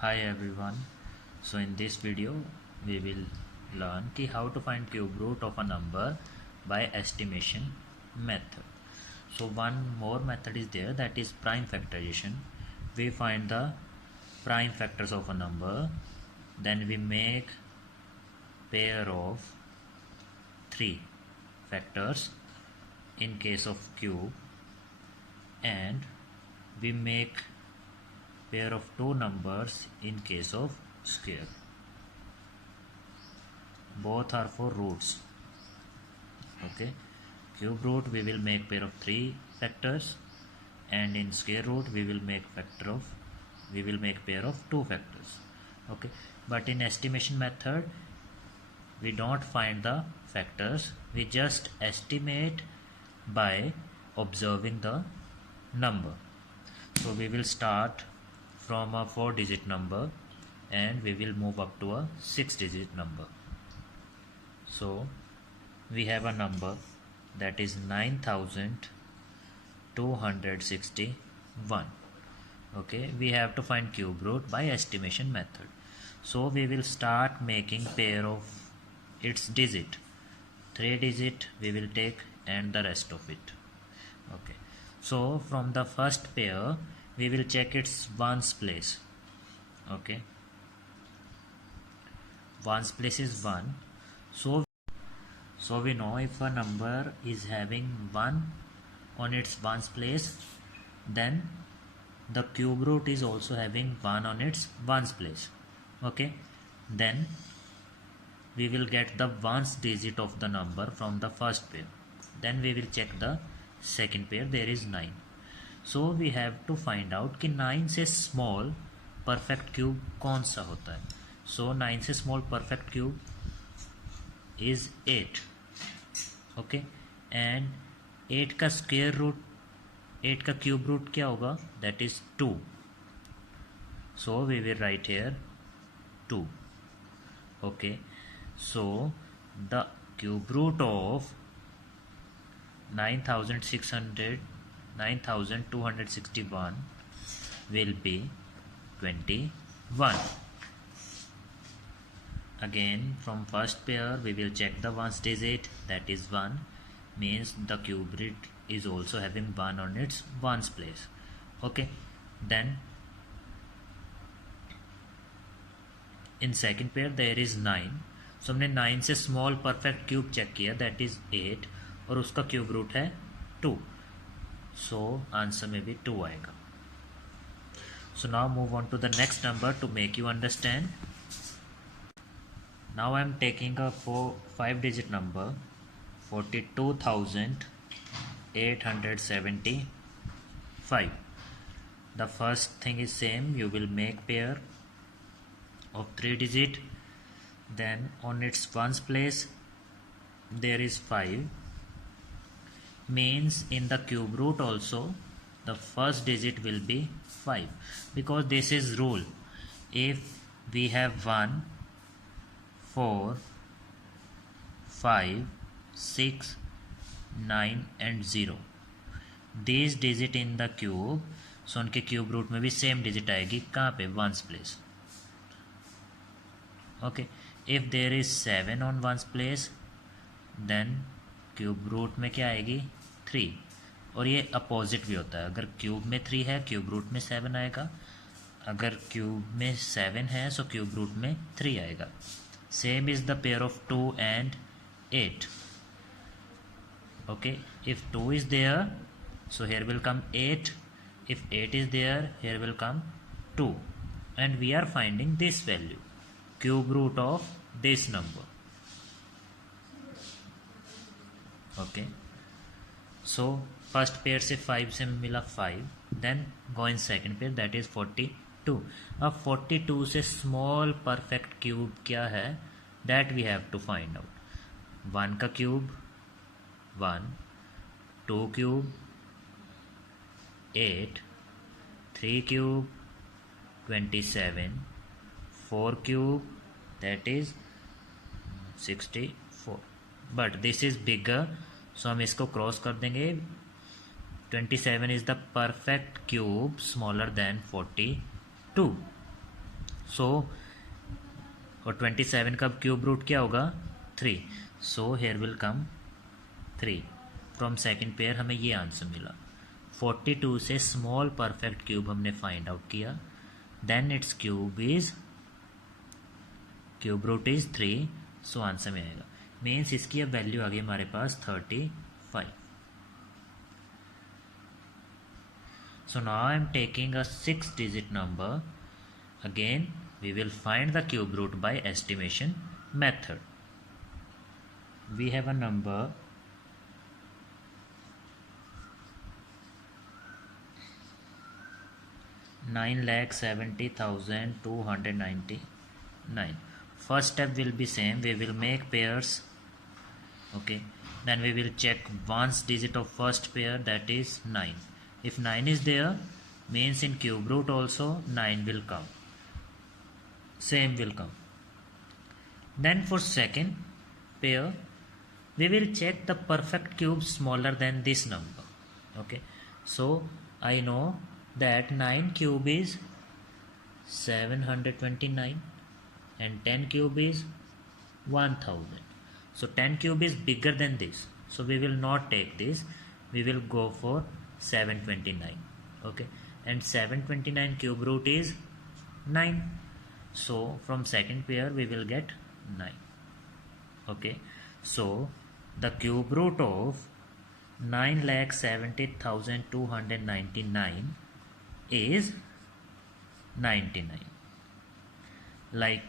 Hi everyone. So in this video we will learn how to find cube root of a number by estimation method. So one more method is there, that is prime factorization. We find the prime factors of a number, then we make pair of 3 factors in case of cube, and we make pair of 2 numbers in case of square. Both are for roots. Okay, cube root we will make pair of 3 factors, and in square root we will make pair of 2 factors. Okay, but in estimation method we don't find the factors, we just estimate by observing the number. So we will start from a 4-digit number and we will move up to a 6-digit number. So we have a number that is 9261. Okay, we have to find cube root by estimation method. So we will start making pair of its digit. 3 digit we will take and the rest of it. Okay, so from the first pair we will check its ones place. Okay, ones place is 1. So we know if a number is having 1 on its ones place, then the cube root is also having 1 on its ones place. Okay, then we will get the ones digit of the number from the first pair. Then we will check the second pair, there is 9. So we have to find out कि 9 से small perfect cube कौन सा होता है. So 9 से small perfect cube is 8. Okay, and 8 का square root, 8 का cube root क्या होगा, that is 2. So we will write here 2. Okay, so the cube root of 9261 will be 21. Again, from first pair we will check the ones digit, that is 1, means the cube root is also having 1 on its ones place. Okay, then in second pair there is 9. So हमने 9 से small perfect cube check किया, that is 8, और उसका cube root है 2. सो answer में भी 2 आएगा. So now move on to the next number to make you understand. Now I am taking a 5-digit number 42,875. The first thing is same, you will make pair of 3 digit, then on its ones place there is 5, means in the cube root also the first digit will be 5, because this is rule. If we have 1, 4, 5, 6, 9 and 0, these digit in the cube, so उनके cube root में भी same digit आएगी. कहाँ पे, ones place. Okay, if there is 7 on ones place, then cube root में क्या आएगी, 3. और ये अपोजिट भी होता है, अगर क्यूब में 3 है क्यूब रूट में 7 आएगा, अगर क्यूब में 7 है सो क्यूब रूट में 3 आएगा. Same is the pair of 2 and 8. Okay, if 2 is there, so here will come 8. If 8 is there, here will come 2, and we are finding this value, cube root of this number. Okay, so first pair से 5 से मिला 5, then go in second pair, that is 42. अब 42 से small perfect cube क्या है, that we have to find out. 1 का cube 1, 2 cube 8, 3 cube 27, 4 cube that is 64, but this is bigger, so हम इसको क्रॉस कर देंगे. 27 is the perfect cube smaller than 42. सो और 27 का क्यूब रूट क्या होगा 3, so here will come 3 from second pair. हमें ये आंसर मिला। 42 से स्मॉल परफेक्ट क्यूब हमने फाइंड आउट किया, then its cube root is 3, so answer में आएगा। मीन्स इसकी अब वैल्यू आ गई हमारे पास 35। So now I am taking a 6-digit number. Again, we will find the cube root by estimation method. We have a number 9,70,299. First step will be same. We will make pairs. Okay. Then we will check ones digit of first pair, that is 9. If 9 is there, means in cube root also 9 will come. Same will come. Then for second pair, we will check the perfect cube smaller than this number. Okay. So I know that 9 cube is 729 and 10 cube is 1000. So 10 cube is bigger than this. So we will not take this. We will go for 729. Okay. And 729 cube root is 9. So from second pair we will get 9. Okay. So the cube root of 9,70,299 is 99. Like